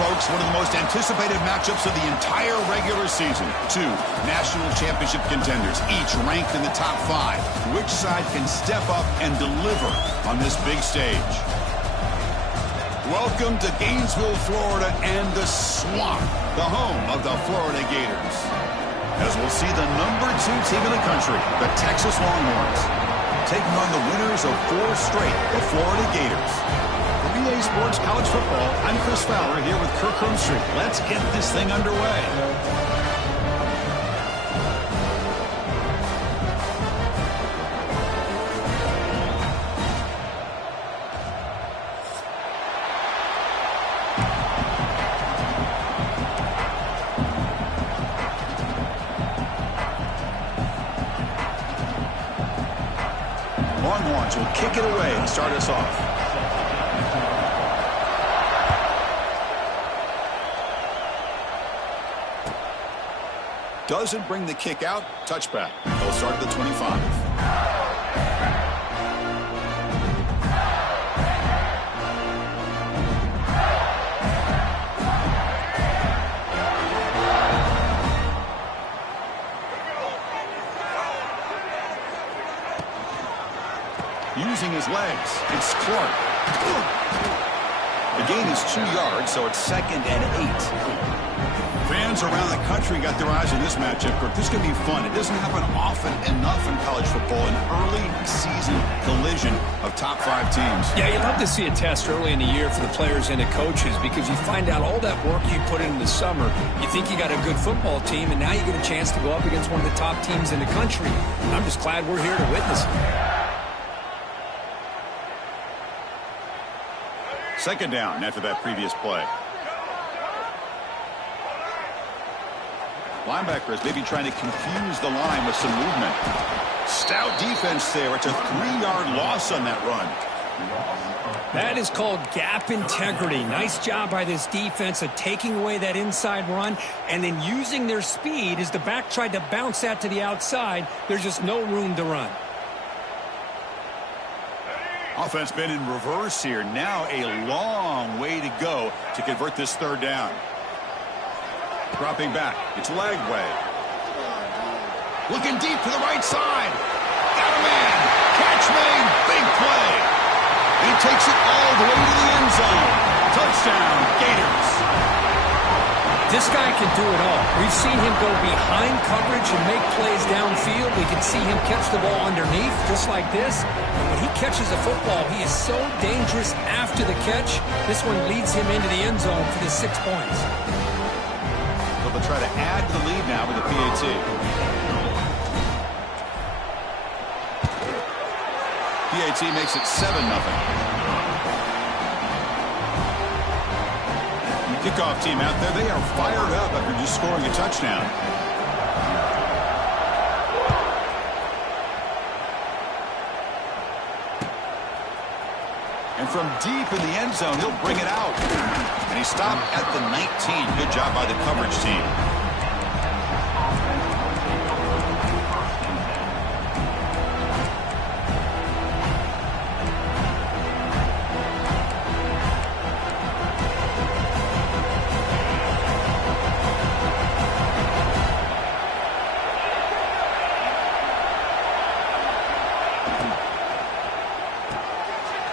folks, one of the most anticipated matchups of the entire regular season. Two national championship contenders, each ranked in the top 5. Which side can step up and deliver on this big stage? Welcome to Gainesville, Florida, and the Swamp, the home of the Florida Gators. As we'll see the number 2 team in the country, the Texas Longhorns, taking on the winners of 4 straight, the Florida Gators. For EA Sports College Football, I'm Chris Fowler here with Kirk Street. Let's get this thing underway. Longhorns will kick it away and start us off. Doesn't bring the kick out. Touchback. They'll start at the 25. Using his legs, it's Clark. The gain is 2 yards, so it's 2nd and 8. Fans around the country got their eyes on this matchup. This is going to be fun. It doesn't happen often enough in college football, an early season collision of top 5 teams. Yeah, you love to see a test early in the year for the players and the coaches because you find out all that work you put in the summer. You think you got a good football team, and now you get a chance to go up against one of the top teams in the country. I'm just glad we're here to witness it. 2nd down after that previous play. Linebackers maybe trying to confuse the line with some movement. Stout defense there. It's a 3-yard loss on that run. That is called gap integrity. Nice job by this defense of taking away that inside run and then using their speed as the back tried to bounce that to the outside. There's just no room to run. Offense been in reverse here. Now a long way to go to convert this 3rd down. Dropping back. It's Lagway. Looking deep to the right side. Got a man. Catch made. Big play. And he takes it all the way to the end zone. Touchdown, Gators. This guy can do it all. We've seen him go behind coverage and make plays downfield. We can see him catch the ball underneath just like this. And when he catches a football, he is so dangerous after the catch. This one leads him into the end zone for the 6 points. They'll try to add to the lead now with the PAT. PAT makes it 7-0. Kickoff team out there, they are fired up after just scoring a touchdown. And from deep in the end zone, he'll bring it out. And he stopped at the 19. Good job by the coverage team.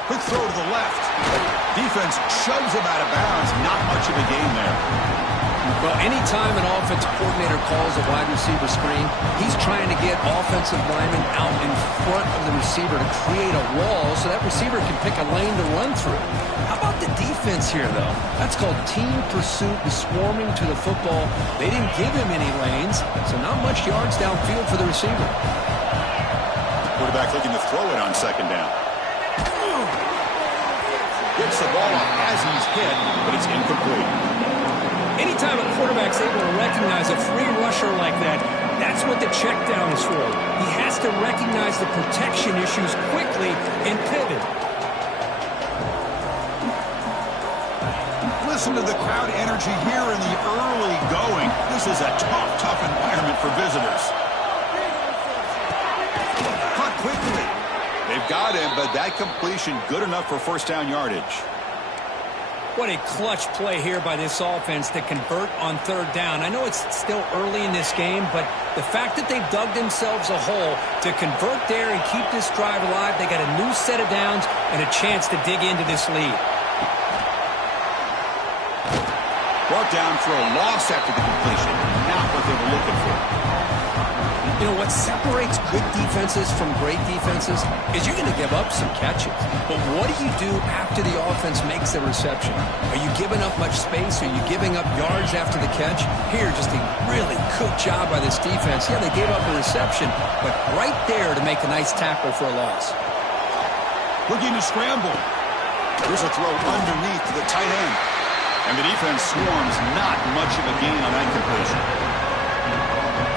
Quick throw to the left. Defense shoves him out of bounds. Not much of a gain there. Well, anytime an offensive coordinator calls a wide receiver screen, he's trying to get offensive linemen out in front of the receiver to create a wall so that receiver can pick a lane to run through. How about the defense here, though? That's called team pursuit and swarming to the football. They didn't give him any lanes, so not much yards downfield for the receiver. Quarterback looking to throw it on 2nd down. Gets the ball off as he's hit, but it's incomplete. Anytime a quarterback's able to recognize a free rusher like that, that's what the check down is for. He has to recognize the protection issues quickly and pivot. Listen to the crowd energy here in the early going. This is a tough environment for visitors. Caught quickly. They've got him, but that completion good enough for 1st down yardage. What a clutch play here by this offense to convert on third down. I know it's still early in this game, but the fact that they've dug themselves a hole to convert there and keep this drive alive, they got a new set of downs and a chance to dig into this lead. Brought down for a loss after the completion. Not what they were looking for. You know, what separates good defenses from great defenses is you're going to give up some catches. But what do you do after the offense makes the reception? Are you giving up much space? Are you giving up yards after the catch? Here, just a really good job by this defense. Yeah, they gave up a reception, but right there to make a nice tackle for a loss. Looking to scramble. There's a throw underneath to the tight end. And the defense swarms, not much of a gain on that completion.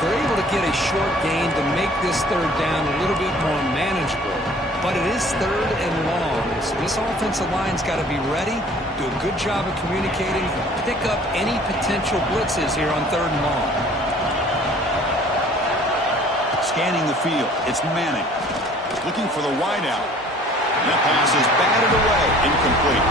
They're able to get a short gain to make this third down a little bit more manageable. But it is third and long. So this offensive line's got to be ready, do a good job of communicating, pick up any potential blitzes here on third and long. Scanning the field, it's Manning. Looking for the wideout. And that pass is batted away, incomplete.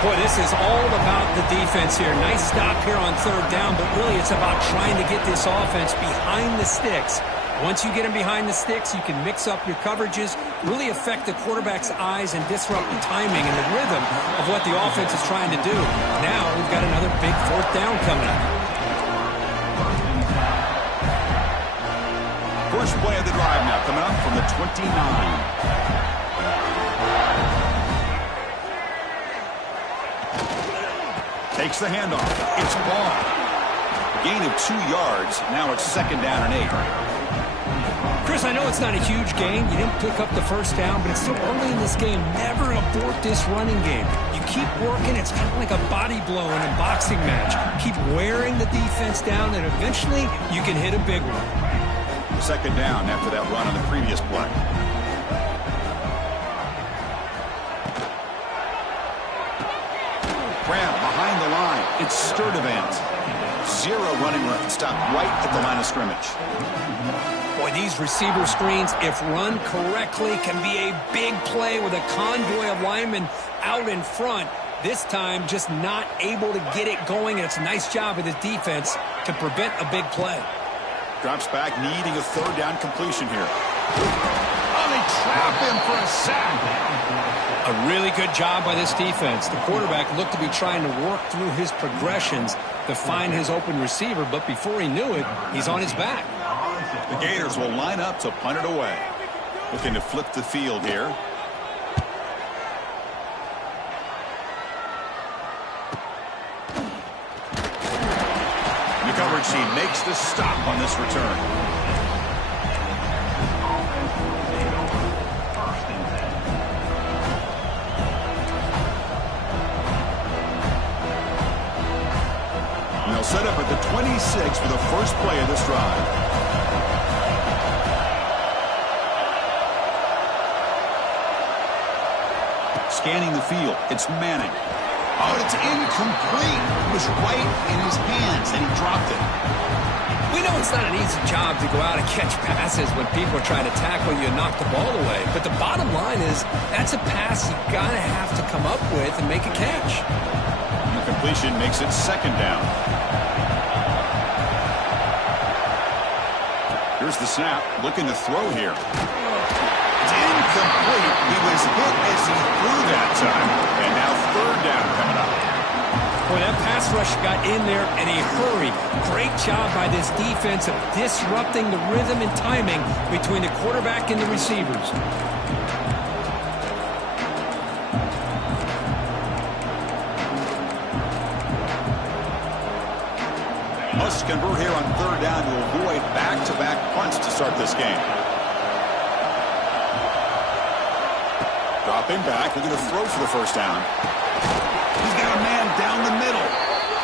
Boy, this is all about the defense here. Nice stop here on third down, but really it's about trying to get this offense behind the sticks. Once you get them behind the sticks, you can mix up your coverages, really affect the quarterback's eyes and disrupt the timing and the rhythm of what the offense is trying to do. Now we've got another big fourth down coming up. First play of the drive now coming up from the 29. Takes the handoff. It's ball. Gain of 2 yards. Now it's second down and 8. Chris, I know it's not a huge gain. You didn't pick up the first down, but it's still early in this game. Never abort this running game. You keep working. It's kind of like a body blow in a boxing match. Keep wearing the defense down, and eventually you can hit a big one. Second down after that run on the previous play. Grab behind the line. It's Sturdivant. 0 running room. Stopped right at the line of scrimmage. Boy, these receiver screens, if run correctly, can be a big play with a convoy of linemen out in front. This time, just not able to get it going, and it's a nice job of the defense to prevent a big play. Drops back, needing a third down completion here. Oh, they trap him for a sack. A really good job by this defense. The quarterback looked to be trying to work through his progressions to find his open receiver, but before he knew it, he's on his back. The Gators will line up to punt it away. Looking to flip the field here. The coverage team makes the stop on this return. They'll set up at the 26 for the first play of this drive. Scanning the field, it's Manning. Oh, it's incomplete. It was right in his hands, and he dropped it. We know it's not an easy job to go out and catch passes when people are trying to tackle you and knock the ball away. But the bottom line is that's a pass you got to have to come up with and make a catch. And the completion makes it second down. Here's the snap, looking to throw here. It's incomplete. He was hit as he threw that time. And now third down coming up. Boy, that pass rush got in there in a hurry. Great job by this defense of disrupting the rhythm and timing between the quarterback and the receivers. Must convert here on third down to avoid back-to-back punts to start this game. Dropping back, looking to throw for the first down. He's got a man down the middle.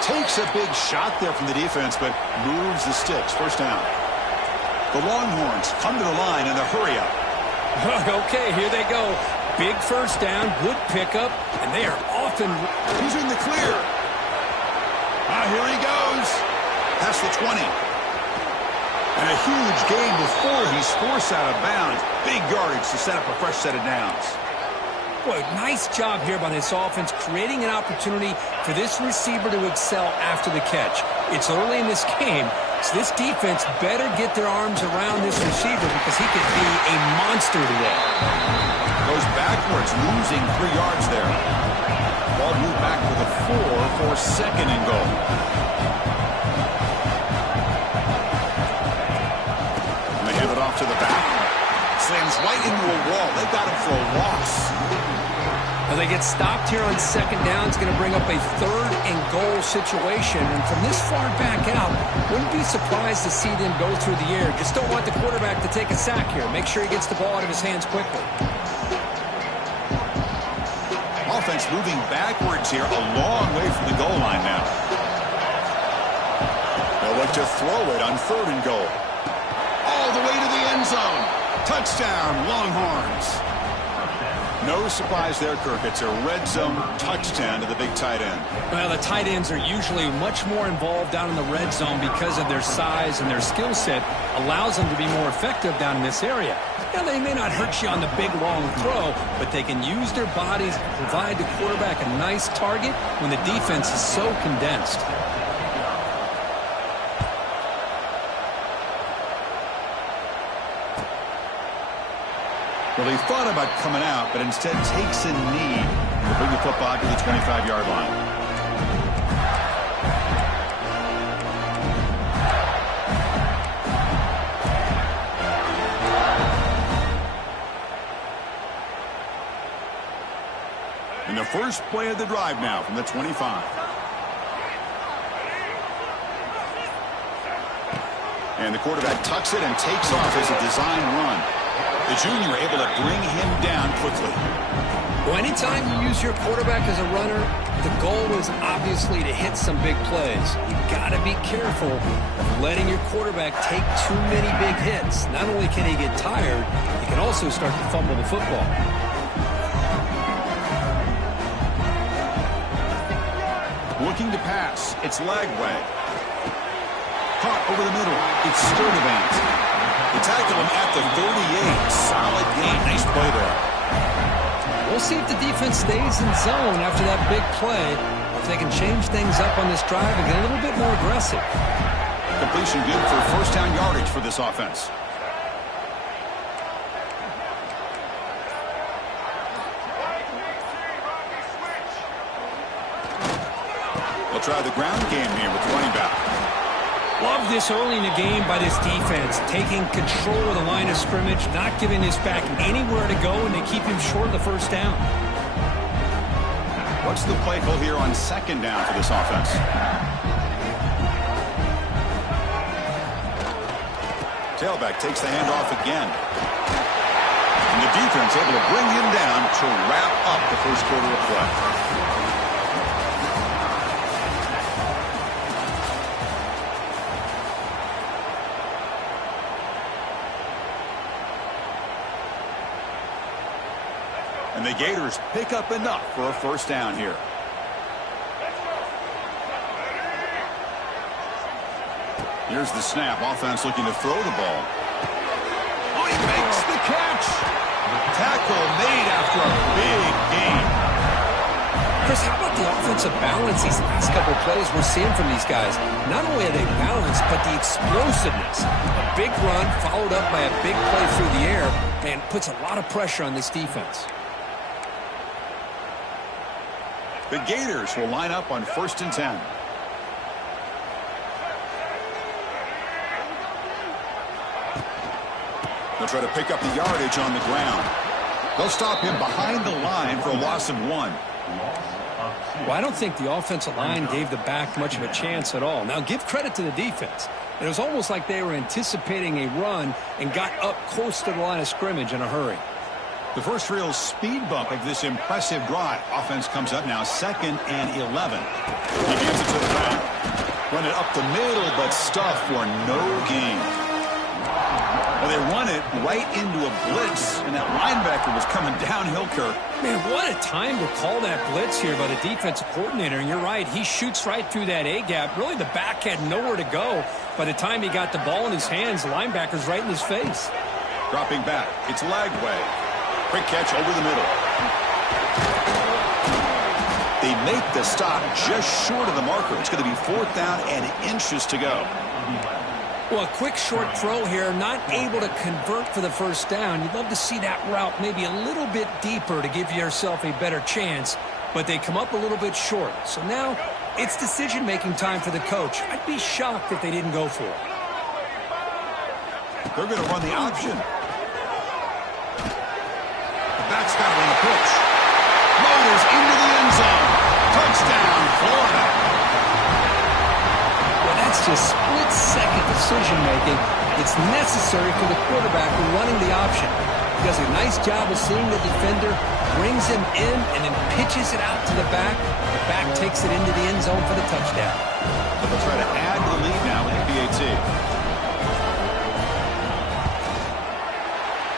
Takes a big shot there from the defense, but moves the sticks. First down. The Longhorns come to the line in the hurry-up. Okay, here they go. Big first down, good pickup, and they are often... He's in the clear. Here he goes. Past the 20. And a huge gain before he's forced out of bounds. Big yardage to set up a fresh set of downs. Boy, nice job here by this offense, creating an opportunity for this receiver to excel after the catch. It's early in this game, so this defense better get their arms around this receiver because he could be a monster today. Goes backwards, losing 3 yards there. Ball moved back to the 4 for 2nd and goal. And they hand it off to the back. Slams right into a wall. They got him for a loss. Well, they get stopped here on 2nd down. It's going to bring up a 3rd and goal situation. And from this far back out, wouldn't be surprised to see them go through the air. Just don't want the quarterback to take a sack here. Make sure he gets the ball out of his hands quickly. Offense moving backwards here, a long way from the goal line now. They'll look to throw it on 3rd and goal. All the way to the end zone. Touchdown, Longhorns. No surprise there, Kirk. It's a red zone touchdown to the big tight end. Well, the tight ends are usually much more involved down in the red zone because of their size, and their skill set allows them to be more effective down in this area. Now, they may not hurt you on the big, long throw, but they can use their bodies to provide the quarterback a nice target when the defense is so condensed. Well, he thought about coming out, but instead takes a knee to bring the football to the 25-yard line. And the first play of the drive now from the 25. And the quarterback tucks it and takes off as a design run. The junior able to bring him down quickly. Well, anytime you use your quarterback as a runner, the goal is obviously to hit some big plays. You've got to be careful of letting your quarterback take too many big hits. Not only can he get tired, he can also start to fumble the football. Looking to pass. It's Lagway. Caught over the middle. It's Sturdivant. They tackle him at the 38. Solid game. Nice play there. We'll see if the defense stays in zone after that big play, or if they can change things up on this drive and get a little bit more aggressive. Completion good for 1st down yardage for this offense. They'll try the ground game here with the running back. Love this early in the game by this defense, taking control of the line of scrimmage, not giving this back anywhere to go, and they keep him short of the 1st down. What's the play call here on 2nd down for this offense? Tailback takes the handoff again. And the defense able to bring him down to wrap up the 1st quarter of play. And the Gators pick up enough for a 1st down here. Here's the snap. Offense looking to throw the ball. Oh, he makes the catch. Tackle made after a big gain. Chris, how about the offensive balance these last couple of plays we're seeing from these guys? Not only are they balanced, but the explosiveness. A big run followed up by a big play through the air, and puts a lot of pressure on this defense. The Gators will line up on 1st and 10. They'll try to pick up the yardage on the ground. They'll stop him behind the line for a loss of 1. Well, I don't think the offensive line gave the back much of a chance at all. Now, give credit to the defense. It was almost like they were anticipating a run and got up close to the line of scrimmage in a hurry. The first real speed bump of this impressive drive. Offense comes up now 2nd and 11. He gives it to the back. Run it up the middle, but stuffed for no gain. Well, they run it right into a blitz, and that linebacker was coming downhill, Kirk. Man, what a time to call that blitz here by the defensive coordinator. And you're right, he shoots right through that A-gap. Really, the back had nowhere to go. By the time he got the ball in his hands, the linebacker's right in his face. Dropping back, it's Lagway. Quick catch over the middle. They make the stop just short of the marker. It's going to be 4th down and inches to go. Well, a quick short throw here, not able to convert for the first down. You'd love to see that route maybe a little bit deeper to give yourself a better chance, but they come up a little bit short. So now it's decision-making time for the coach. I'd be shocked if they didn't go for it. They're going to run the option. The back's got it on the pitch. Motors into the end zone. Touchdown, Florida. Well, that's just split-second decision-making. It's necessary for the quarterback when running the option. He does a nice job of seeing the defender, brings him in, and then pitches it out to the back. The back takes it into the end zone for the touchdown. But they'll try to add to the lead now with the PAT.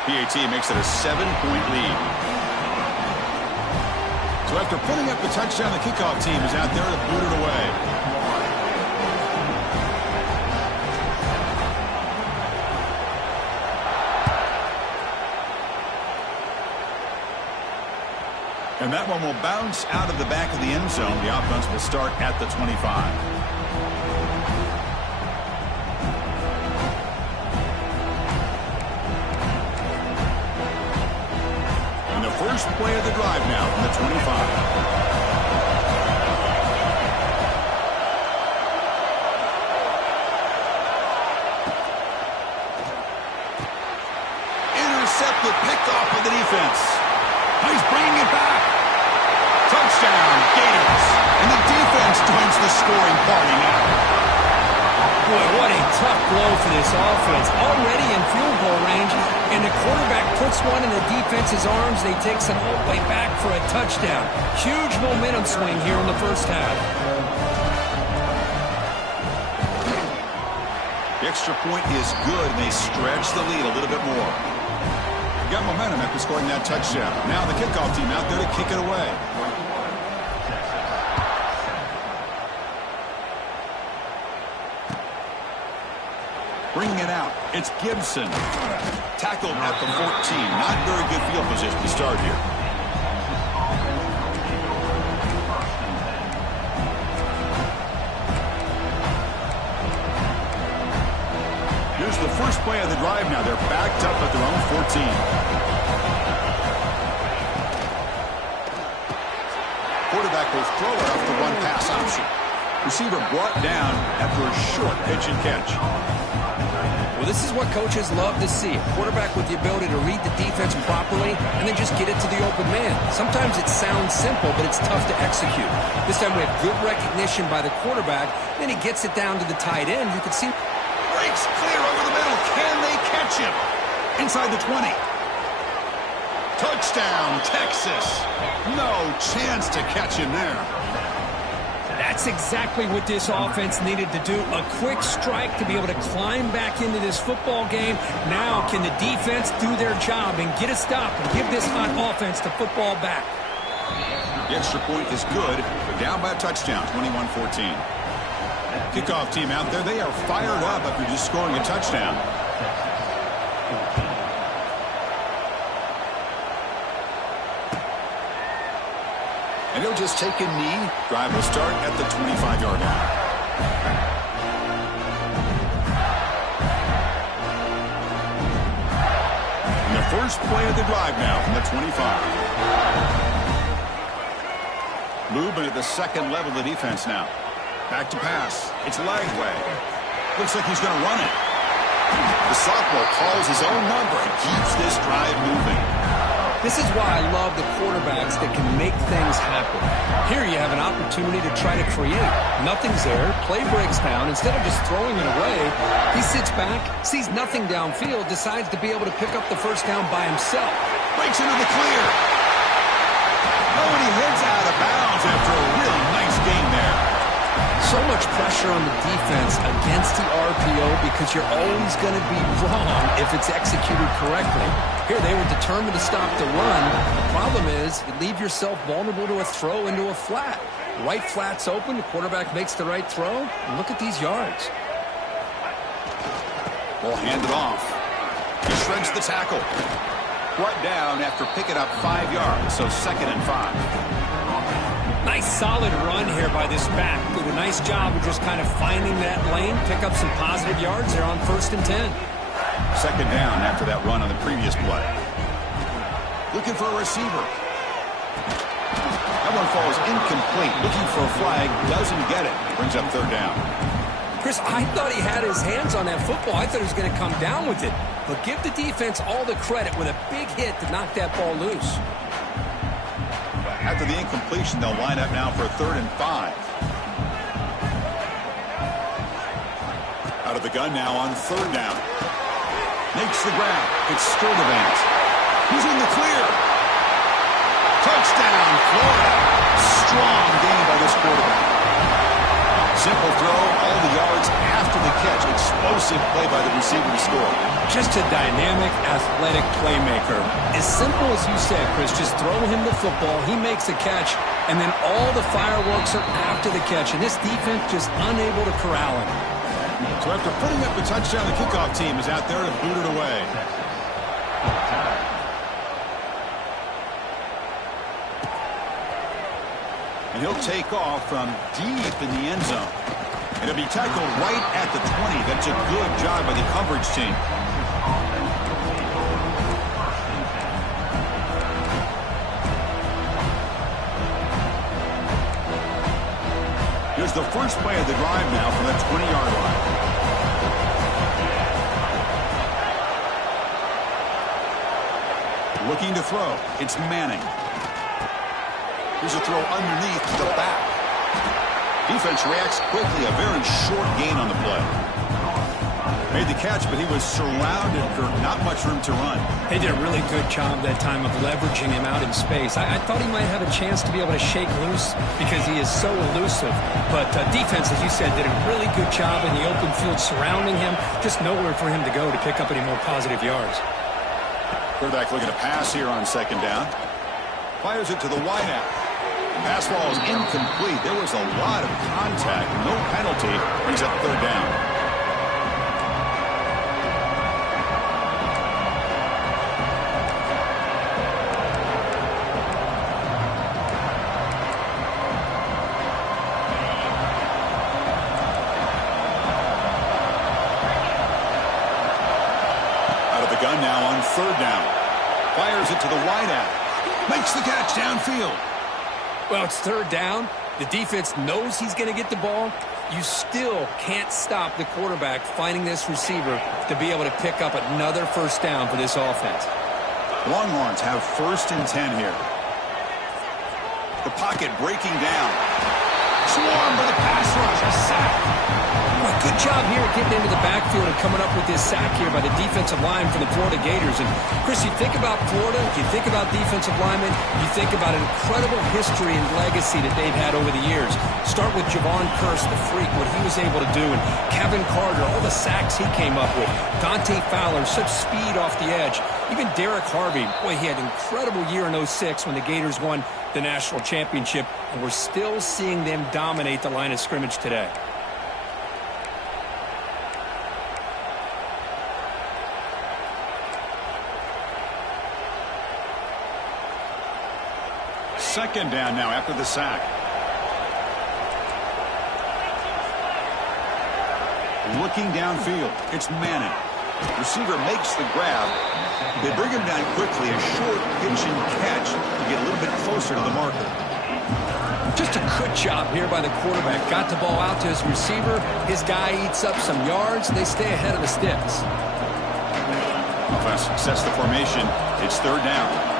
PAT makes it a 7-point lead. So after putting up the touchdown, the kickoff team is out there to boot it away. And that one will bounce out of the back of the end zone. The offense will start at the 25. And the first play of the drive now from the 25. Intercepted, picked off by the defense. He's bringing it back. Touchdown, Gators. And the defense joins the scoring party now. Boy, what a tough blow for this offense. Already in field goal range, and the quarterback puts one in the defense's arms. They take some all the way back for a touchdown. Huge momentum swing here in the first half. The extra point is good, and they stretch the lead a little bit more. Got momentum after scoring that touchdown. Now the kickoff team out there to kick it away. Bringing it out, it's Gibson. Tackled at the 14. Not very good field position to start here. Here's the first play of the drive now. They're backed up at their own 14. Quarterback will throw it off the run-pass option. Receiver brought down after a short pitch and catch. Well, this is what coaches love to see. A quarterback with the ability to read the defense properly and then just get it to the open man. Sometimes it sounds simple, but it's tough to execute. This time we have good recognition by the quarterback. Then he gets it down to the tight end. You can see... Breaks clear over the middle. Can they catch him? Inside the 20. Touchdown, Texas. No chance to catch him there. That's exactly what this offense needed to do. A quick strike to be able to climb back into this football game. Now can the defense do their job and get a stop and give this hot offense the football back? The extra point is good. They're down by a touchdown, 21-14. Kickoff team out there, they are fired up after just scoring a touchdown. And he'll just take a knee. Drive will start at the 25-yard line. And the first play of the drive now from the 25. Movement at the second level of the defense now. Back to pass. It's Lagway. Looks like he's going to run it. The sophomore calls his own number and keeps this drive moving. This is why I love the quarterbacks that can make things happen. Here you have an opportunity to try to create. Nothing's there. Play breaks down. Instead of just throwing it away, he sits back, sees nothing downfield, decides to be able to pick up the first down by himself. Breaks into the clear. Oh, and he heads out of bounds after a really nice gain there. So much pressure on the defense against the RPO because you're always going to be wrong if it's executed correctly. Here they were determined to stop the run. The problem is you leave yourself vulnerable to a throw into a flat. Right flat's open, the quarterback makes the right throw, and look at these yards. Ball handed off. He shreds the tackle. Brought down after picking up 5 yards, so 2nd and 5. Nice solid run here by this back. Did a nice job of just kind of finding that lane, pick up some positive yards there on 1st and 10. Second down after that run on the previous play. Looking for a receiver. That one falls incomplete. Looking for a flag. Doesn't get it. Brings up 3rd down. Chris, I thought he had his hands on that football. I thought he was going to come down with it. But give the defense all the credit with a big hit to knock that ball loose. After the incompletion, they'll line up now for a 3rd and 5. Out of the gun now on 3rd down. Makes the grab. It's Sturdivant. He's in the clear. Touchdown, Florida. Strong game by this quarterback. Simple throw, all the yards after the catch. Explosive play by the receiver to score. Just a dynamic, athletic playmaker. As simple as you said, Chris, just throw him the football, he makes a catch, and then all the fireworks are after the catch. And this defense just unable to corral him. So after putting up the touchdown, the kickoff team is out there to boot it away. And he'll take off from deep in the end zone. And he'll be tackled right at the 20. That's a good job by the coverage team. Here's the first play of the drive now from that 20-yard line. Looking to throw. It's Manning. Here's a throw underneath the back. Defense reacts quickly. A very short gain on the play. Made the catch, but he was surrounded for not much room to run. They did a really good job that time of leveraging him out in space. I thought he might have a chance to be able to shake loose because he is so elusive. But defense, as you said, did a really good job in the open field surrounding him. Just nowhere for him to go to pick up any more positive yards. Quarterback looking to pass here on 2nd down. Fires it to the wideout. Pass ball is incomplete. There was a lot of contact. No penalty. Brings up 3rd down. Out of the gun now on 3rd down. Fires it to the wideout. Makes the catch downfield. Well, it's 3rd down. The defense knows he's going to get the ball. You still can't stop the quarterback finding this receiver to be able to pick up another 1st down for this offense. Longhorns have 1st and 10 here. The pocket breaking down. Swarmed by the pass rush. A sack. Well, good job here getting into the backfield and coming up with this sack here by the defensive line for the Florida Gators. And, Chris, you think about Florida, you think about defensive linemen, you think about an incredible history and legacy that they've had over the years. Start with Javon Curse, the freak, what he was able to do, and Kevin Carter, all the sacks he came up with. Dante Fowler, such speed off the edge. Even Derek Harvey, boy, he had an incredible year in 06 when the Gators won the national championship, and we're still seeing them dominate the line of scrimmage today. Second down now after the sack. Looking downfield. It's Manning. Receiver makes the grab. They bring him down quickly. A short pitch and catch to get a little bit closer to the marker. Just a good job here by the quarterback. Got the ball out to his receiver. His guy eats up some yards. They stay ahead of the sticks. Offense sets the formation. It's 3rd down.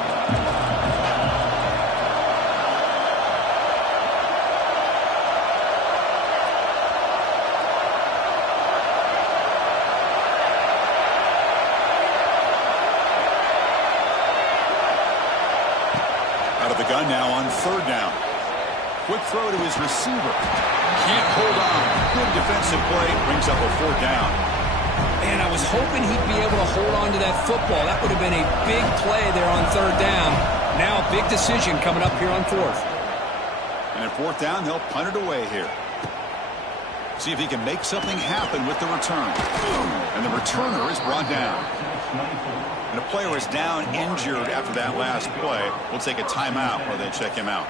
Gun now on 3rd down. Quick throw to his receiver. Can't hold on. Good defensive play. Brings up a 4th down. And I was hoping he'd be able to hold on to that football. That would have been a big play there on 3rd down. Now a big decision coming up here on 4th. And at 4th down, they'll punt it away here. See if he can make something happen with the return. And the returner is brought down. And a player is down injured after that last play. We'll take a timeout while they check him out.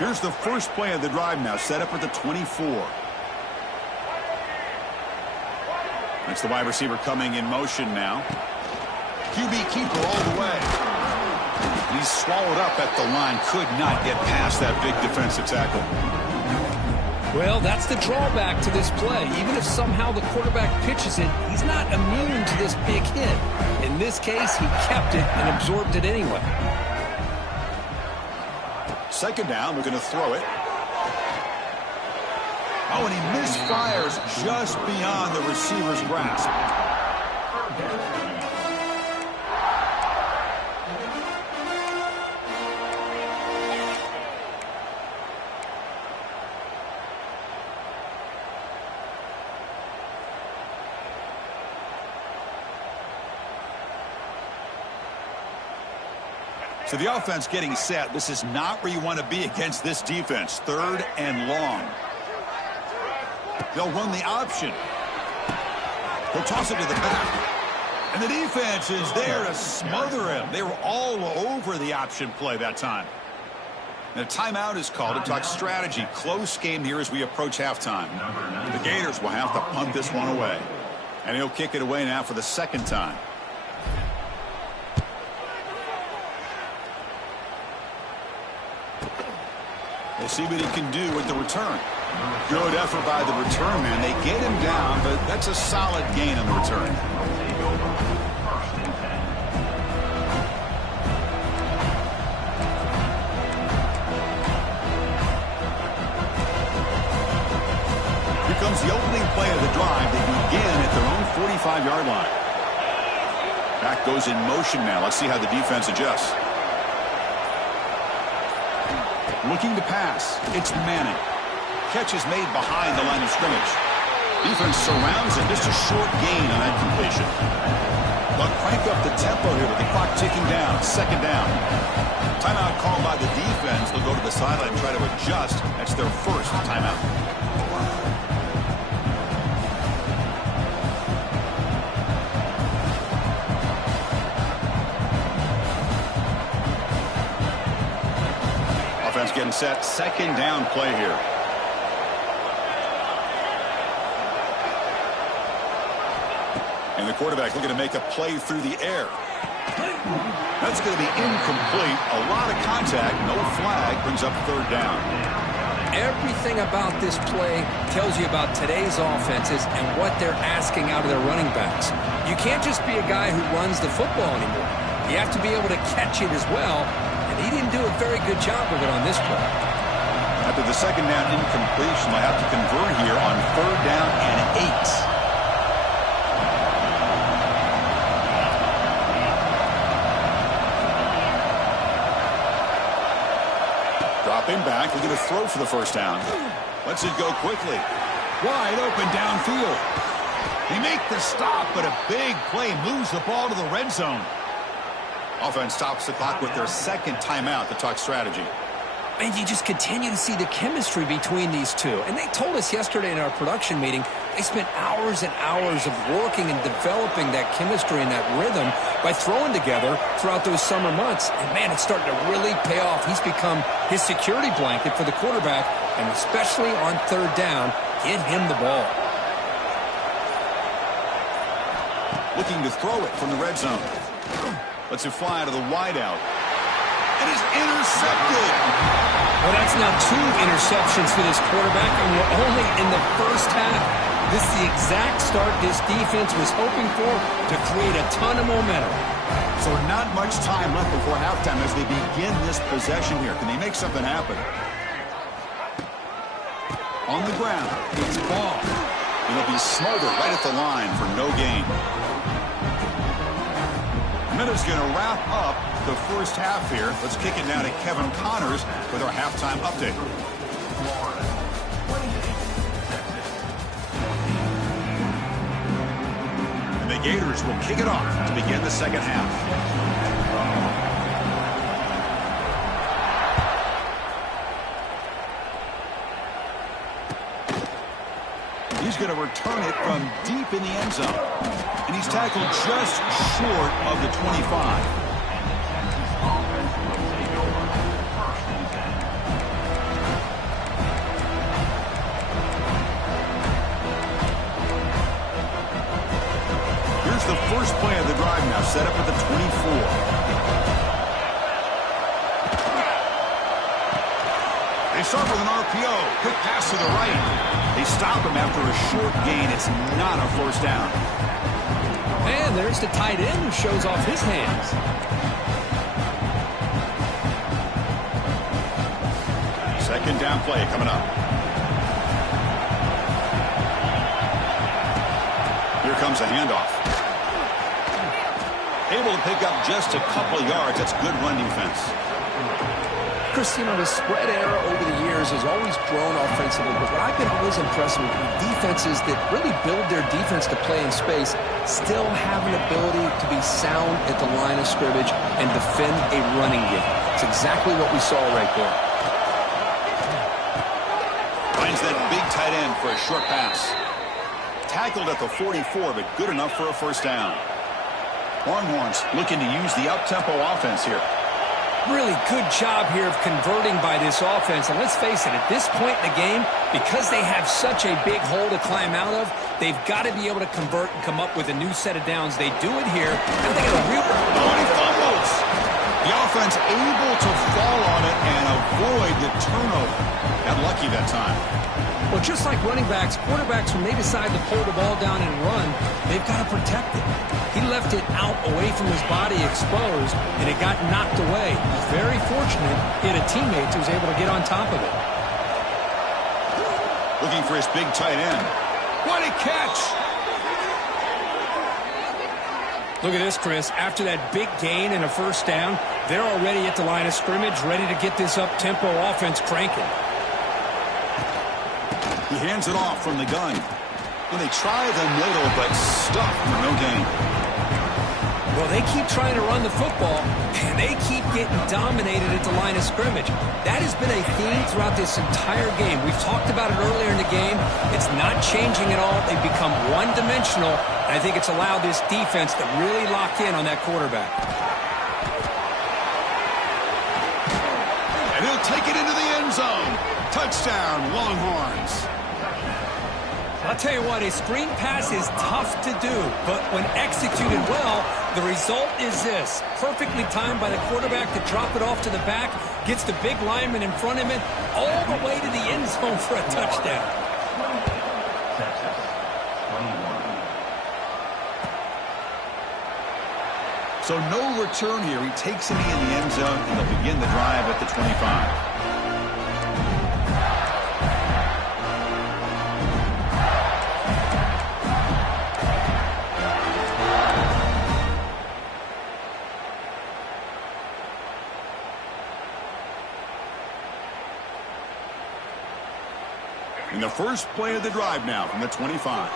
Here's the first play of the drive now, set up at the 24. That's the wide receiver coming in motion now. QB keeper all the way. And he's swallowed up at the line. Could not get past that big defensive tackle. Well, that's the drawback to this play. Even if somehow the quarterback pitches it, he's not immune to this big hit. In this case, he kept it and absorbed it anyway. Second down, we're going to throw it. Oh, and he misfires just beyond the receiver's grasp. So the offense getting set. This is not where you want to be against this defense. Third and long. They'll run the option. They'll toss it to the back. And the defense is there to smother him. They were all over the option play that time. And a timeout is called to talk strategy. Close game here as we approach halftime. The Gators will have to punt this one away. And he'll kick it away now for the second time. We'll see what he can do with the return. Good effort by the return man. They get him down, but that's a solid gain on the return. Here comes the opening play of the drive. They begin at their own 45-yard line. Back goes in motion now. Let's see how the defense adjusts. Looking to pass. It's Manning. Catch is made behind the line of scrimmage. Defense surrounds him. Just a short gain on that completion. They'll crank up the tempo here with the clock ticking down. Second down. Timeout called by the defense. They'll go to the sideline and try to adjust. That's their first timeout. Offense getting set. Second down play here. And the quarterback looking to make a play through the air. That's going to be incomplete. A lot of contact. No flag. Brings up third down. Everything about this play tells you about today's offenses and what they're asking out of their running backs. You can't just be a guy who runs the football anymore. You have to be able to catch it as well. He didn't do a very good job of it on this play. After the second down incompletion, they'll have to convert here on third down and 8. Dropping back, we're going to throw for the first down. Lets it go quickly. Wide open downfield. They make the stop, but a big play moves the ball to the red zone. Offense stops the clock with their second timeout to talk strategy. And you just continue to see the chemistry between these two. And they told us yesterday in our production meeting, they spent hours and hours of working and developing that chemistry and that rhythm by throwing together throughout those summer months. And, man, it's starting to really pay off. He's become his security blanket for the quarterback, and especially on third down, get him the ball. Looking to throw it from the red zone. Lets it fly to the wideout. It is intercepted. Well, that's now 2 interceptions for this quarterback, and we're only in the first half. This is the exact start this defense was hoping for to create a ton of momentum. So not much time left before halftime as they begin this possession here. Can they make something happen? On the ground, it's ball. It'll be smothered right at the line for no gain. Minute's going to wrap up the first half here. Let's kick it now to Kevin Connors with our halftime update. And the Gators will kick it off to begin the second half. He's going to return it from deep in the end zone. And he's tackled just short of the 25. first play of the drive now set up at the 24. They start with an RPO. Quick pass to the right. They stop him after a short gain. It's not a first down. And there's the tight end who shows off his hands. Second down play coming up. Here comes a handoff. Able to pick up just a couple of yards. That's good run defense. Chris, you know, the spread era over the years has always grown offensively, but what I've been always impressed with defenses that really build their defense to play in space still have an ability to be sound at the line of scrimmage and defend a running game. It's exactly what we saw right there. Finds that big tight end for a short pass. Tackled at the 44, but good enough for a first down. Longhorns looking to use the up-tempo offense here. Really good job here of converting by this offense. And let's face it, at this point in the game, because they have such a big hole to climb out of, they've got to be able to convert and come up with a new set of downs. They do it here. And they get a real... Oh, and he fumbles. The offense able to fall on it and avoid the turnover. Got lucky that time. Well, just like running backs, quarterbacks, when they decide to pull the ball down and run, they've got to protect it. He left it out away from his body exposed, and it got knocked away. He's very fortunate he had a teammate who was able to get on top of it. Looking for his big tight end. What a catch! Look at this, Chris. After that big gain and a first down, they're already at the line of scrimmage, ready to get this up-tempo offense cranking. He hands it off from the gun. And they try the middle, but stuck for no gain. Well, they keep trying to run the football, and they keep getting dominated at the line of scrimmage. That has been a theme throughout this entire game. We've talked about it earlier in the game. It's not changing at all. They've become one-dimensional, and I think it's allowed this defense to really lock in on that quarterback. And he'll take it into the end zone. Touchdown, Longhorns. I'll tell you what, a screen pass is tough to do, but when executed well, the result is this. Perfectly timed by the quarterback to drop it off to the back, gets the big lineman in front of him, all the way to the end zone for a touchdown. So no return here. He takes it in the end zone, and they'll begin the drive at the 25. In the first play of the drive now from the 25.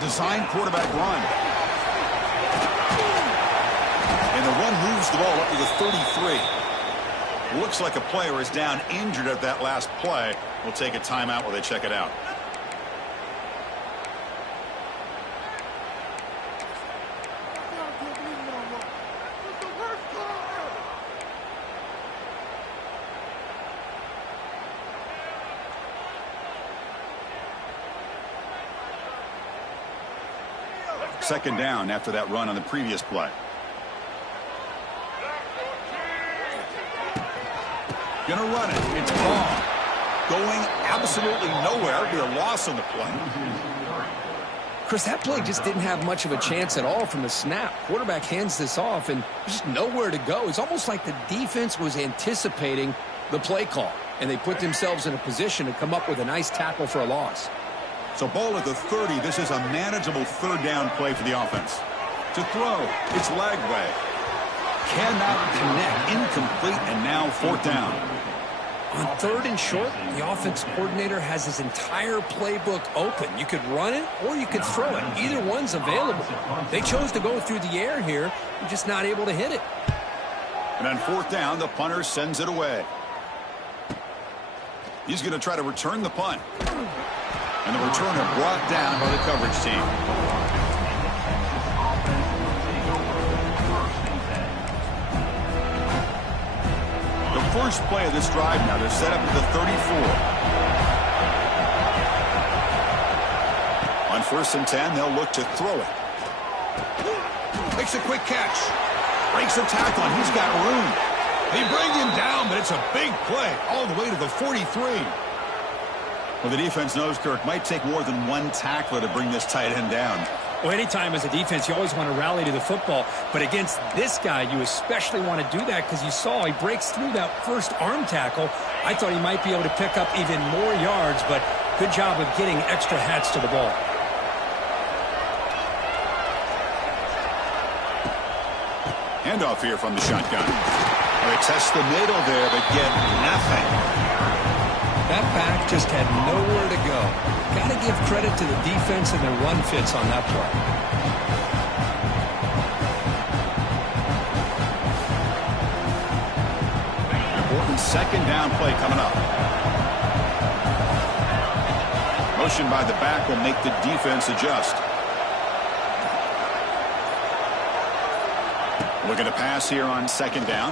Design quarterback run. And the run moves the ball up to the 33. Looks like a player is down injured at that last play. We'll take a timeout while they check it out. Second down after that run on the previous play. Gonna run it. It's gone. Going absolutely nowhere. It'll be a loss on the play. Chris, that play just didn't have much of a chance at all from the snap. Quarterback hands this off, and there's just nowhere to go. It's almost like the defense was anticipating the play call, and they put themselves in a position to come up with a nice tackle for a loss. So ball at the 30. This is a manageable third down play for the offense. To throw, it's leg way. Cannot connect. Incomplete, and now fourth down. On third and short, the offense coordinator has his entire playbook open. You could run it or you could throw it. Either one's available. They chose to go through the air here. They're just not able to hit it. And on fourth down, the punter sends it away. He's going to try to return the punt. And the returner brought down by the coverage team. The first play of this drive now, they're set up at the 34. first and 10. They'll look to throw it. Makes a quick catch. Breaks the tackle, and he's got room. They bring him down, but it's a big play all the way to the 43. Well, the defense knows, Kirk, might take more than one tackler to bring this tight end down. Well, anytime as a defense, you always want to rally to the football. But against this guy, you especially want to do that because you saw he breaks through that first arm tackle. I thought he might be able to pick up even more yards, but good job of getting extra hats to the ball. Handoff here from the shotgun. They test the middle there, but get nothing. That back just had nowhere to go. Got to give credit to the defense and their run fits on that play. Important second down play coming up. Motion by the back will make the defense adjust. Looking to pass here on second down.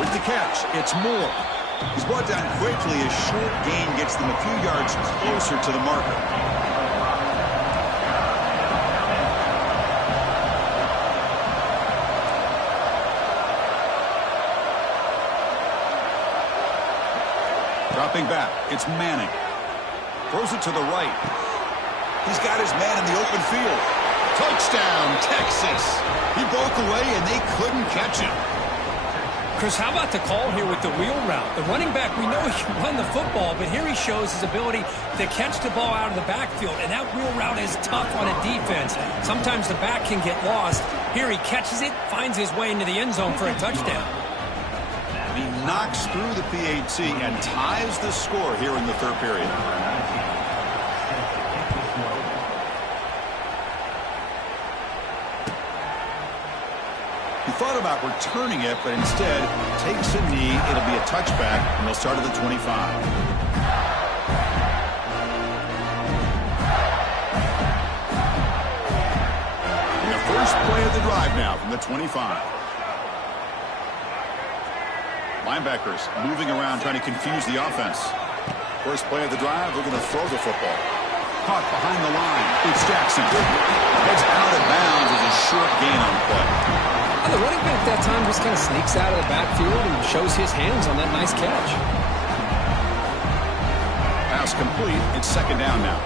With the catch, it's Moore. He's brought down quickly. A short gain gets them a few yards closer to the marker. Dropping back, it's Manning. Throws it to the right. He's got his man in the open field. Touchdown, Texas. He broke away, and they couldn't catch him. Chris, how about the call here with the wheel route? The running back, we know he can run the football, but here he shows his ability to catch the ball out of the backfield, and that wheel route is tough on a defense. Sometimes the back can get lost. Here he catches it, finds his way into the end zone for a touchdown. He knocks through the PAT and ties the score here in the third period. He thought about returning it, but instead takes a knee. It'll be a touchback, and they'll start at the 25. And the first play of the drive now from the 25. Linebackers moving around, trying to confuse the offense. First play of the drive, they're going to throw the football. Caught behind the line. It's Jackson. Heads out of bounds as a short gain on the play. And the running back that time just kind of sneaks out of the backfield and shows his hands on that nice catch. Pass complete. It's second down now.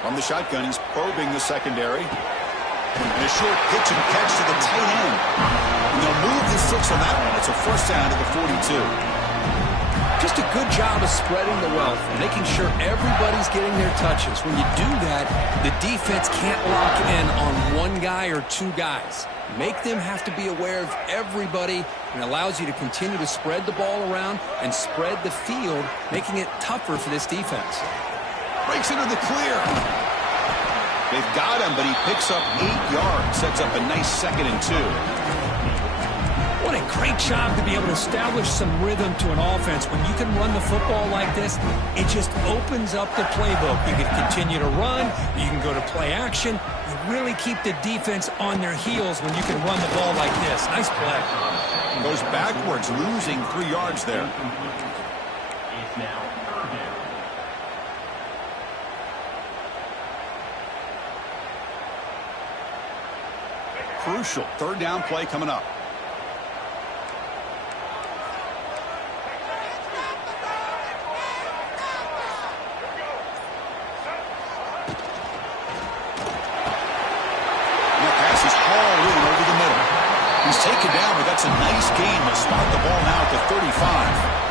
From the shotgun, he's probing the secondary. And a short pitch and catch to the tight end. And they'll move the 6 on that one. It's a first down to the 42. Just a good job of spreading the wealth, making sure everybody's getting their touches. When you do that, the defense can't lock in on one guy or two guys. Make them have to be aware of everybody, and allows you to continue to spread the ball around and spread the field, making it tougher for this defense. Breaks into the clear. They've got him, but he picks up 8 yards, sets up a nice 2nd and 2. What a great job to be able to establish some rhythm to an offense. When you can run the football like this, it just opens up the playbook. You can continue to run. You can go to play action. You really keep the defense on their heels when you can run the ball like this. Nice play. Goes backwards, losing 3 yards there. Crucial third down play coming up. He's taken down, but that's a nice gain. They'll spot the ball now at the 35.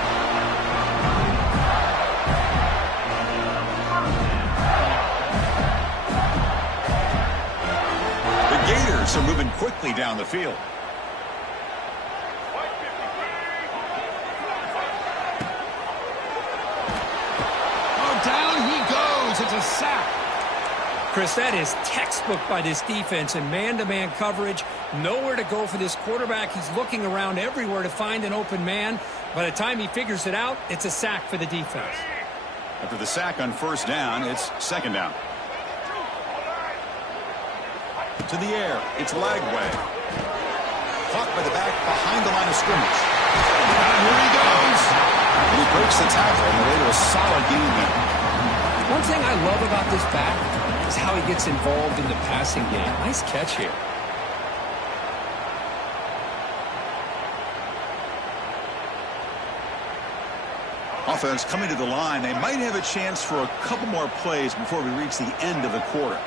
The Gators are moving quickly down the field. Oh, down he goes. It's a sack. Chris, that is textbook by this defense in man-to-man coverage. Nowhere to go for this quarterback. He's looking around everywhere to find an open man. By the time he figures it out, it's a sack for the defense. After the sack on first down, it's second down. To the air, it's Lagway. caught by the back behind the line of scrimmage. And here he goes. And he breaks the tackle on the way to a solid gain there. One thing I love about this back is how he gets involved in the passing game. Nice catch here. Offense coming to the line. They might have a chance for a couple more plays before we reach the end of the quarter.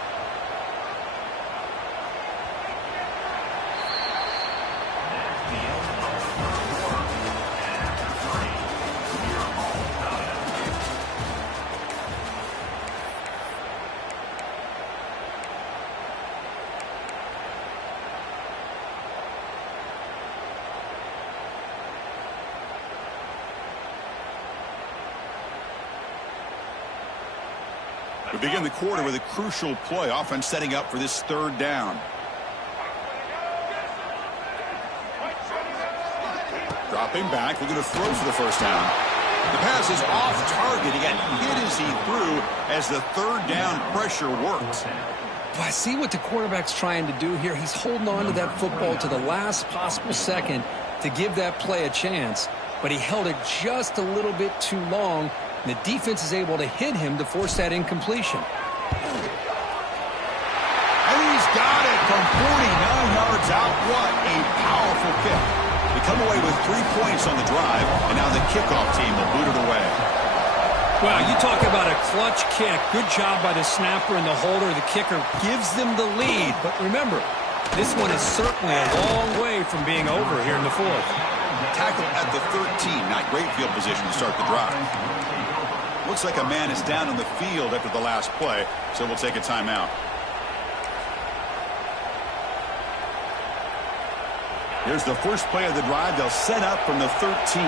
We begin the quarter with a crucial play. Offense setting up for this third down. Dropping back, looking to throw for the first down. The pass is off target. He got hit as he threw as the third down pressure works. Well, I see what the quarterback's trying to do here. He's holding on to that football to the last possible second to give that play a chance, but he held it just a little bit too long. The defense is able to hit him to force that incompletion. And he's got it from 49 yards out. What a powerful kick. They come away with 3 points on the drive, and now the kickoff team will boot it away. Well, you talk about a clutch kick. Good job by the snapper and the holder. The kicker gives them the lead. But remember, this one is certainly a long way from being over here in the fourth. Tackle at the 13. Not great field position to start the drive. Looks like a man is down on the field after the last play, so we'll take a timeout. Here's the first play of the drive. They'll set up from the 13.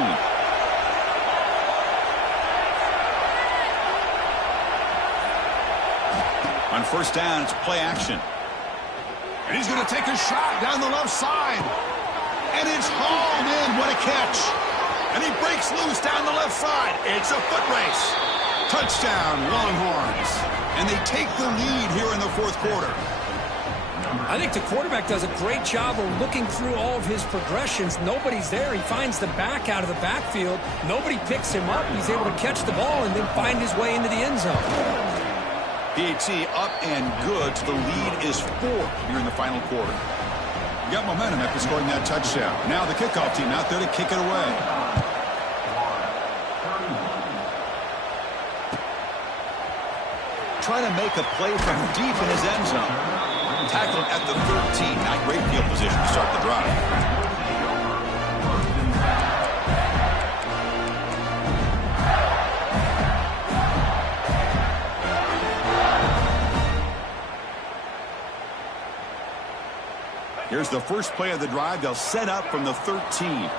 On first down, it's play action. And he's going to take a shot down the left side. And it's hauled in. What a catch. And he breaks loose down the left side. It's a foot race. Touchdown, Longhorns. And they take the lead here in the fourth quarter. I think the quarterback does a great job of looking through all of his progressions. Nobody's there. He finds the back out of the backfield. Nobody picks him up. He's able to catch the ball and then find his way into the end zone. PAT up and good. So the lead is 4 here in the final quarter. You got momentum after scoring that touchdown. Now the kickoff team out there to kick it away. Trying to make a play from deep in his end zone. Tackled at the 13. Not great field position to start the drive. Here's the first play of the drive. They'll set up from the 13.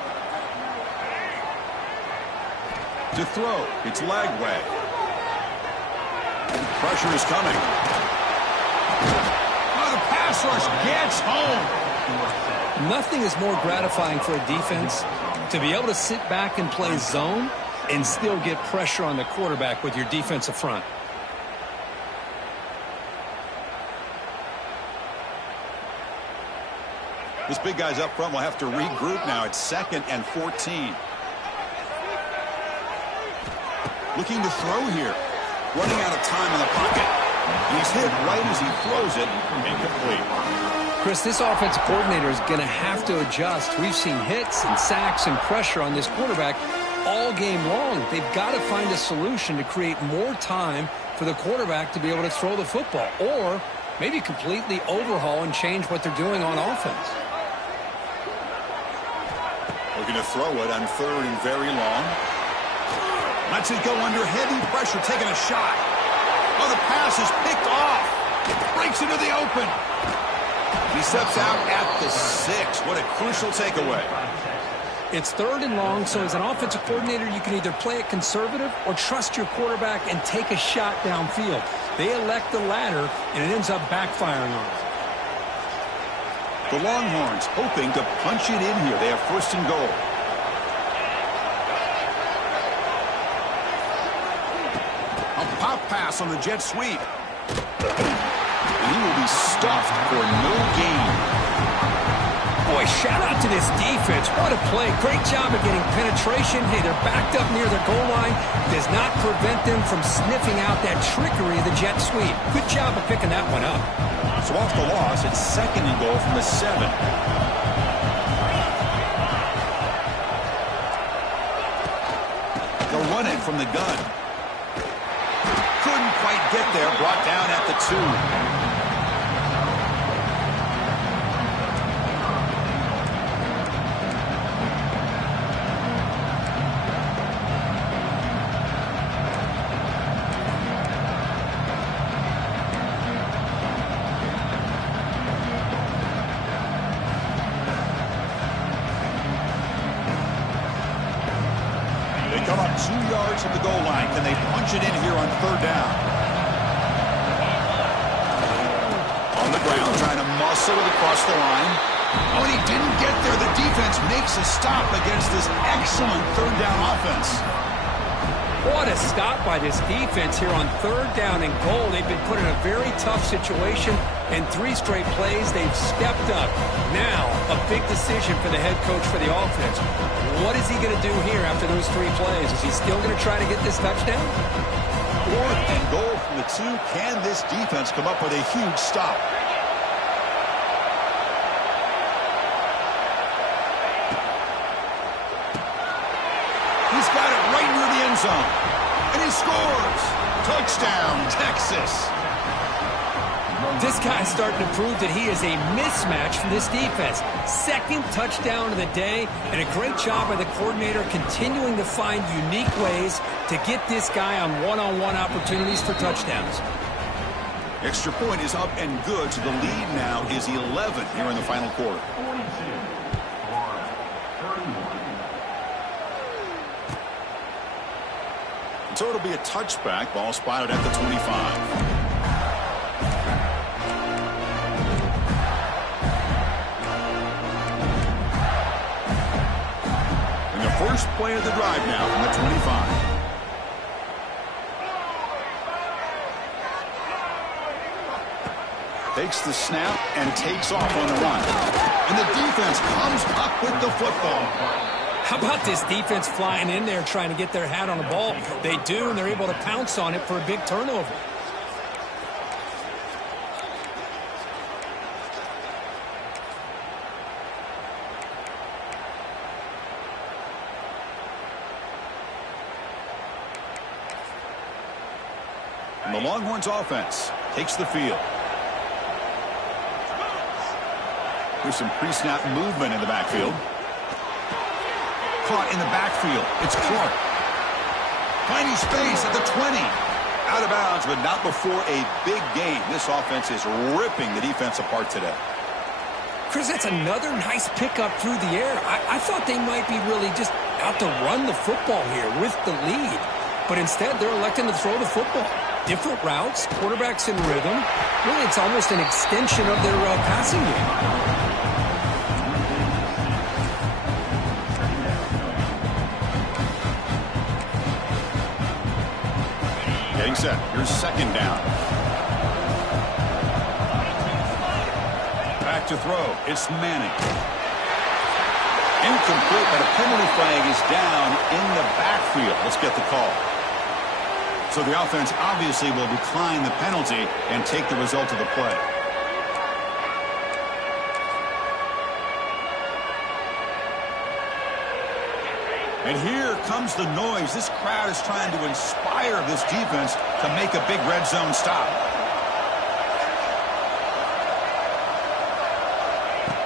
To throw. It's leg way. Pressure is coming. Oh, the pass rush gets home. Nothing is more gratifying for a defense to be able to sit back and play zone and still get pressure on the quarterback with your defensive front. This big guy's up front will have to regroup now. It's 2nd and 14. Looking to throw here. Running out of time in the pocket. And he's hit right as he throws it. Incomplete. Chris, this offensive coordinator is going to have to adjust. We've seen hits and sacks and pressure on this quarterback all game long. They've got to find a solution to create more time for the quarterback to be able to throw the football, or maybe completely overhaul and change what they're doing on offense. Looking to throw it on 3rd and very long. Lets it go under heavy pressure, taking a shot. Oh, the pass is picked off. Breaks into the open. He steps out at the 6. What a crucial takeaway. It's 3rd and long, so as an offensive coordinator, you can either play it conservative or trust your quarterback and take a shot downfield. They elect the latter, and it ends up backfiring on them. The Longhorns hoping to punch it in here. They have 1st and goal. A pop pass on the jet sweep. And he will be stuffed for no gain. Boy, shout out to this defense. What a play. Great job of getting penetration. Hey, they're backed up near their goal line. Does not prevent them from sniffing out that trickery of the jet sweep. Good job of picking that one up. So off the loss, it's 2nd and goal from the 7. They'll run it from the gun. Couldn't quite get there. Brought down at the 2. Come up 2 yards from the goal line. Can they punch it in here on 3rd down? On the ground, trying to muscle it across the line. Oh, and he didn't get there. The defense makes a stop against this excellent 3rd down offense. What a stop by this defense here on 3rd down and goal. They've been put in a very tough situation. In 3 straight plays, they've stepped up. Now, a big decision for the head coach for the offense. What is he going to do here after those 3 plays? Is he still going to try to get this touchdown? 4th and goal from the 2. Can this defense come up with a huge stop? He's got it right near the end zone. And he scores. Touchdown, Texas. This guy's starting to prove that he is a mismatch for this defense. 2nd touchdown of the day, and a great job by the coordinator continuing to find unique ways to get this guy on one-on-one opportunities for touchdowns. Extra point is up and good, so the lead now is 11 here in the final quarter. So it'll be a touchback. Ball spotted at the 25. First play of the drive now from the 25. Takes the snap and takes off on the run. And the defense comes up with the football. How about this defense flying in there trying to get their hat on the ball? They do, and they're able to pounce on it for a big turnover. And the Longhorns offense takes the field. There's some pre-snap movement in the backfield. Caught in the backfield. It's Clark. Finding space at the 20. Out of bounds, but not before a big game. This offense is ripping the defense apart today. Chris, that's another nice pickup through the air. I thought they might be really just out to run the football here with the lead. But instead, they're electing to throw the football. Different routes, quarterbacks in rhythm. Really, it's almost an extension of their passing game. Getting set. Here's 2nd down. Back to throw. It's Manning. Incomplete, but a penalty flag is down in the backfield. Let's get the call. So the offense obviously will decline the penalty and take the result of the play. And here comes the noise. This crowd is trying to inspire this defense to make a big red zone stop.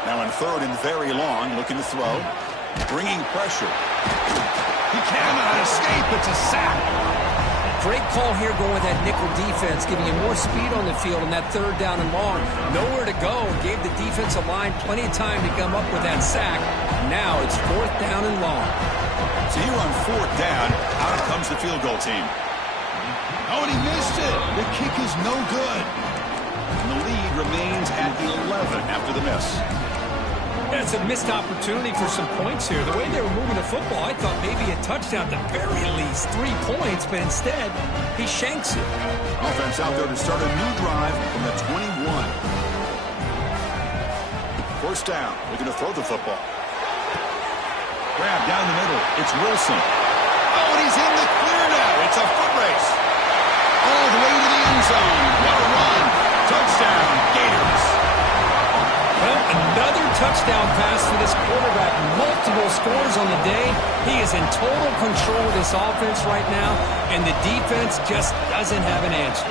Now in 3rd and very long, looking to throw. Bringing pressure. He cannot escape. It's a sack. Great call here going with that nickel defense, giving you more speed on the field on that 3rd down and long. Nowhere to go. Gave the defensive line plenty of time to come up with that sack. Now it's 4th down and long. So here on 4th down, out comes the field goal team. Oh, and he missed it. The kick is no good. And the lead remains at 11 after the miss. That's a missed opportunity for some points here. The way they were moving the football, I thought maybe a touchdown, at the very least 3 points, but instead, he shanks it. Offense out there to start a new drive from the 21. First down. Looking to throw the football. Grab down the middle. It's Wilson. Oh, and he's in the clear now. It's a foot race. All the way to the end zone. What a run. Touchdown, Gators. Well, another touchdown pass for this quarterback. Multiple scores on the day. He is in total control of this offense right now, and the defense just doesn't have an answer.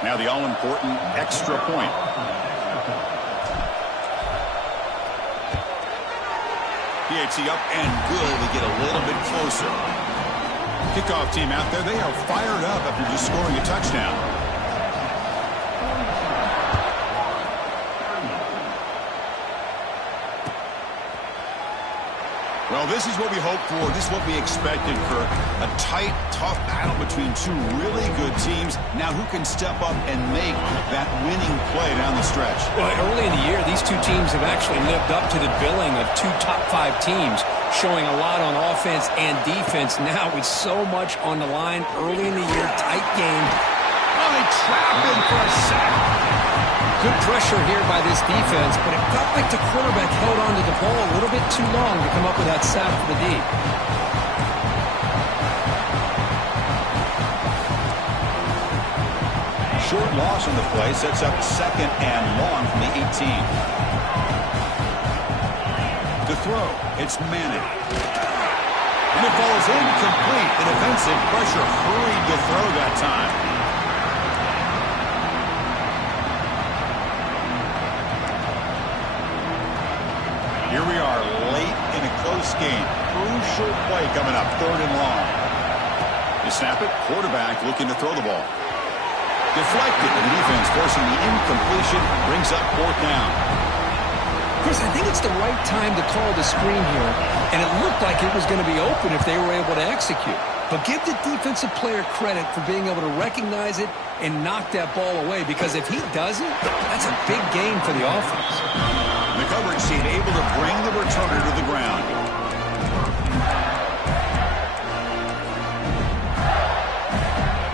Now the all-important extra point. PAT up and good. We get a little bit closer. Kickoff team out there. They are fired up after just scoring a touchdown. Well, this is what we hoped for. This is what we expected, Kirk. A tight, tough battle between two really good teams. Now who can step up and make that winning play down the stretch? Well, early in the year, these two teams have actually lived up to the billing of two top-5 teams, showing a lot on offense and defense. Now with so much on the line early in the year, tight game. Oh, they trap him for a sack. Good pressure here by this defense, but it felt like the quarterback held onto the ball a little bit too long to come up with that sack for the D. Short loss on the play sets up second and long from the 18. To throw, it's Manning. And it falls incomplete. The defensive pressure hurried to throw that time. Here we are late in a close game. Crucial play coming up, third and long. You snap it, quarterback looking to throw the ball. Deflected, and the defense forcing the incompletion, brings up fourth down. Chris, I think it's the right time to call the screen here, and it looked like it was going to be open if they were able to execute. But give the defensive player credit for being able to recognize it and knock that ball away, because if he doesn't, that's a big gain for the offense. The coverage team able to bring the returner to the ground.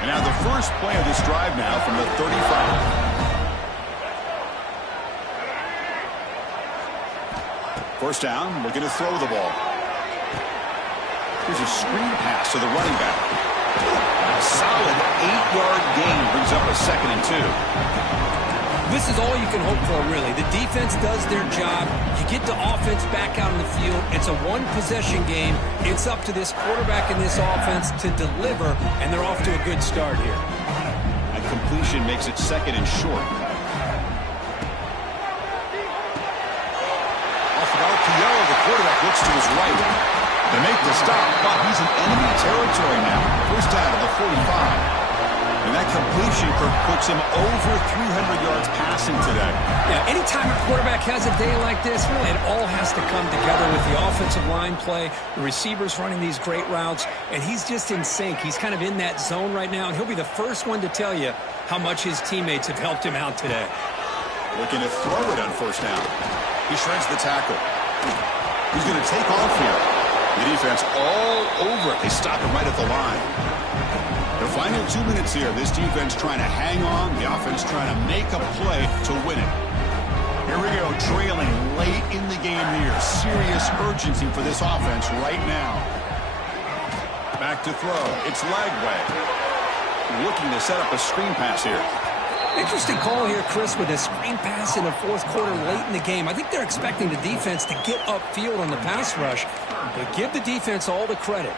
And now the first play of this drive now from the 35. First down, looking to throw the ball. Here's a screen pass to the running back. A solid 8-yard gain brings up a second and 2. This is all you can hope for, really. The defense does their job. You get the offense back out on the field. It's a one-possession game. It's up to this quarterback and this offense to deliver, and they're off to a good start here. A completion makes it second and short. Off of RPO, the quarterback looks to his right. They make the stop, but he's in enemy territory now. First down to the 45. And that completion puts him over 300 yards passing today. Yeah, anytime a quarterback has a day like this, really it all has to come together with the offensive line play, the receivers running these great routes, and he's just in sync. He's kind of in that zone right now, and he'll be the first one to tell you how much his teammates have helped him out today. Looking to throw it on first down. He shreds the tackle. He's going to take off here. The defense all over it. They stop him right at the line. The final 2 minutes here, this defense trying to hang on, the offense trying to make a play to win it. Here we go, trailing late in the game here. Serious urgency for this offense right now. Back to throw. It's Lagway. Looking to set up a screen pass here. Interesting call here, Chris, with a screen pass in the fourth quarter late in the game. I think they're expecting the defense to get upfield on the pass rush, but give the defense all the credit.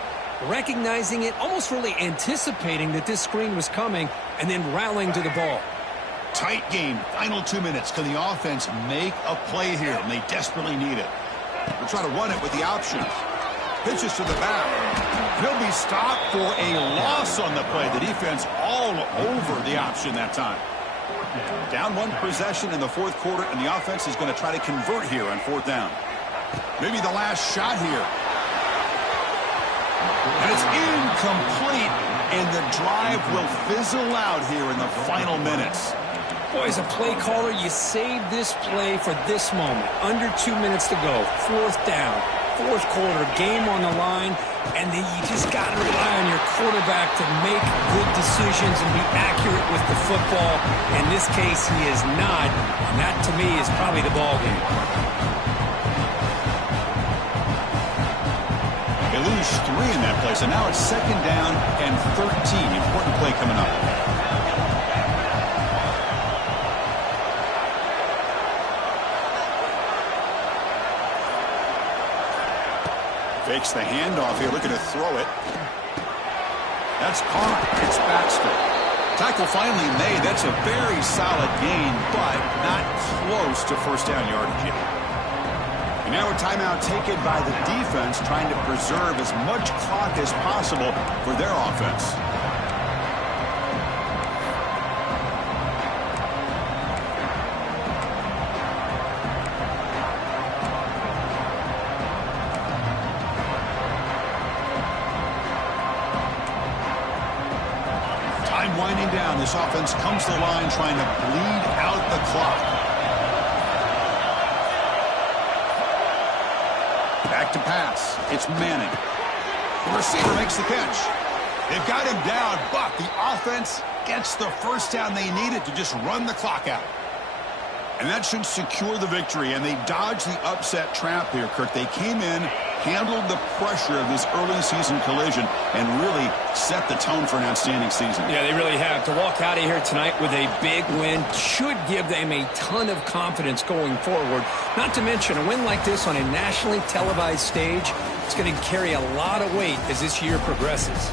Recognizing it, almost really anticipating that this screen was coming, and then rallying to the ball. Tight game, final 2 minutes. Can the offense make a play here? And they desperately need it. They'll try to run it with the options. Pitches to the back. He'll be stopped for a loss on the play. The defense all over the option that time. Down one possession in the fourth quarter, and the offense is going to try to convert here on fourth down. Maybe the last shot here. And it's incomplete, and the drive will fizzle out here in the final minutes. Boy, as a play caller, you save this play for this moment. Under 2 minutes to go. 4th down. 4th quarter. Game on the line. And then you just got to rely on your quarterback to make good decisions and be accurate with the football. In this case, he is not. And that, to me, is probably the ball game. They lose 3 in that play, so now it's 2nd down and 13. Important play coming up. Fakes the handoff here, looking to throw it. That's caught. It's Baxter. Tackle finally made. That's a very solid gain, but not close to 1st down yardage yet. And now a timeout taken by the defense, trying to preserve as much clock as possible for their offense. Winding down, this offense comes to the line trying to bleed out the clock. Back to pass. It's Manning. The receiver makes the catch. They've got him down, but the offense gets the 1st down they needed to just run the clock out. And that should secure the victory, and they dodged the upset trap here, Kirk. They came in, handled the pressure of this early season collision, and really set the tone for an outstanding season. Yeah, they really have. To walk out of here tonight with a big win should give them a ton of confidence going forward. Not to mention, a win like this on a nationally televised stage, it's going to carry a lot of weight as this year progresses.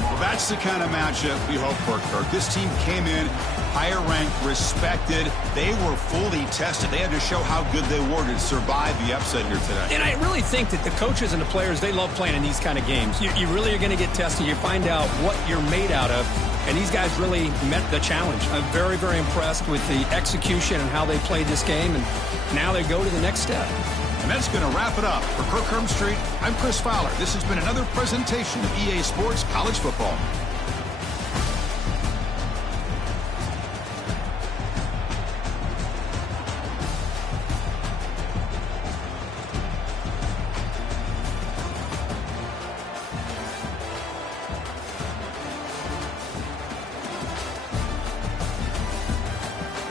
Well, that's the kind of matchup we hope for, Kirk. This team came in higher ranked, respected. They were fully tested. They had to show how good they were to survive the upset here today. And I really think that the coaches and the players, they love playing in these kind of games. You really are going to get tested. You find out what you're made out of. And these guys really met the challenge. I'm very, very impressed with the execution and how they played this game. And now they go to the next step. And that's going to wrap it up. For Kirk Street, I'm Chris Fowler. This has been another presentation of EA Sports College Football.